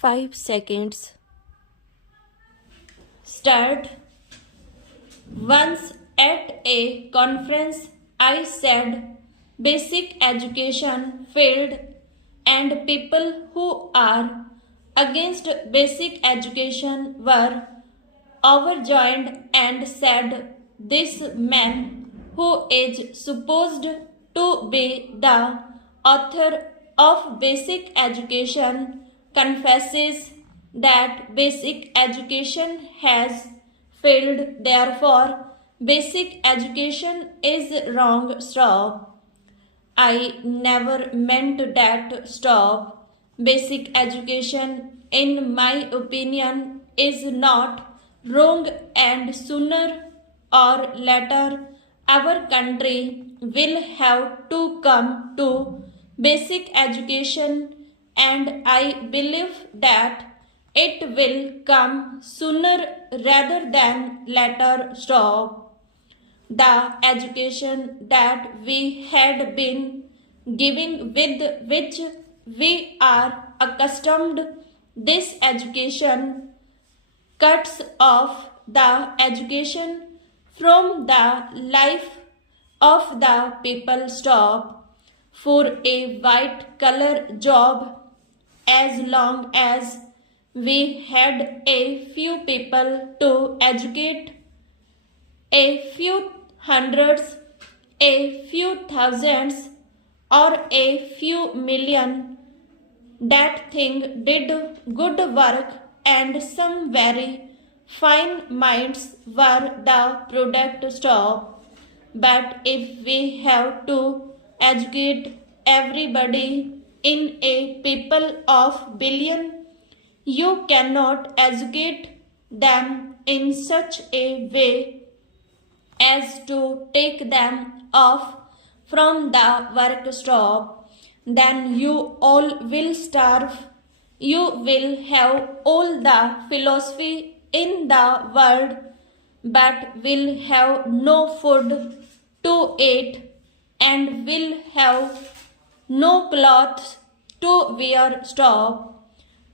5 seconds. Start. Once at a conference, I said basic education failed, and people who are against basic education were overjoyed and said, "This man, who is supposed to be the author of basic education, confesses that basic education has failed, therefore, basic education is wrong. Stop. I never meant that. Stop. Basic education, in my opinion, is not wrong, and sooner or later our country will have to come to basic education, and I believe that it will come sooner rather than later. Stop. The education that we had been giving, with which we are accustomed, this education cuts off the education from the life of the people. Stop. For a white collar job, as long as we had a few people to educate, a few hundreds, a few thousands, or a few million, that thing did good work, and some very fine minds were the product. Stop. But if we have to educate everybody in a people of billion, you cannot educate them in such a way as to take them off from the work. Stop. Then you all will starve. You will have all the philosophy in the world, but will have no food to eat, and will have no clothes to wear. Stop.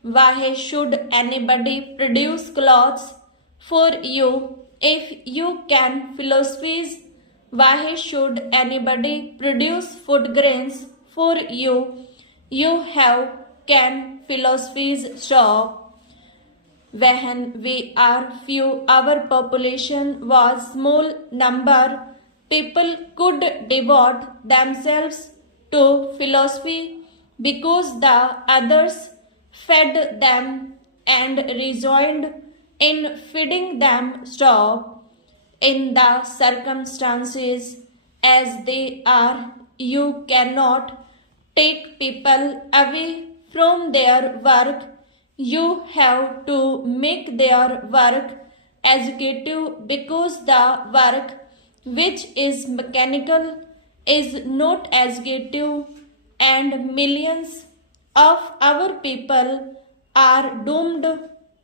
Why should anybody produce clothes for you if you can philosophies? Why should anybody produce food grains for you? You have can philosophies. Stop. When we are few, our population was small number, people could devote themselves to philosophy because the others fed them and rejoined in feeding them. Stop. In the circumstances as they are, you cannot take people away from their work. You have to make their work executive, because the work which is mechanical is not executive, and millions of our people are doomed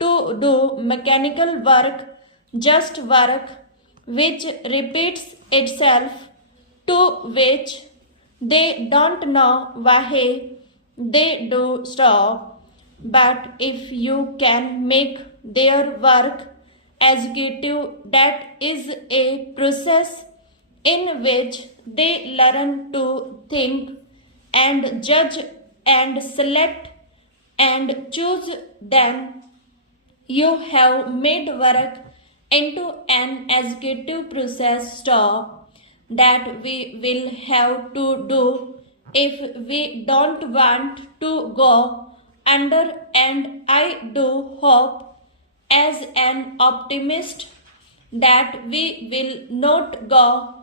to do mechanical work, just work which repeats itself, to which they don't know why they do. Stop. But if you can make their work executive, that is a process in which they learn to think and judge and select and choose, then you have made work into an executive process. Stop. That we will have to do if we don't want to go under, and I do hope as an optimist that we will not go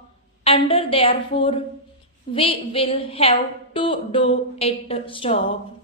under, therefore we will have to do it. Stop.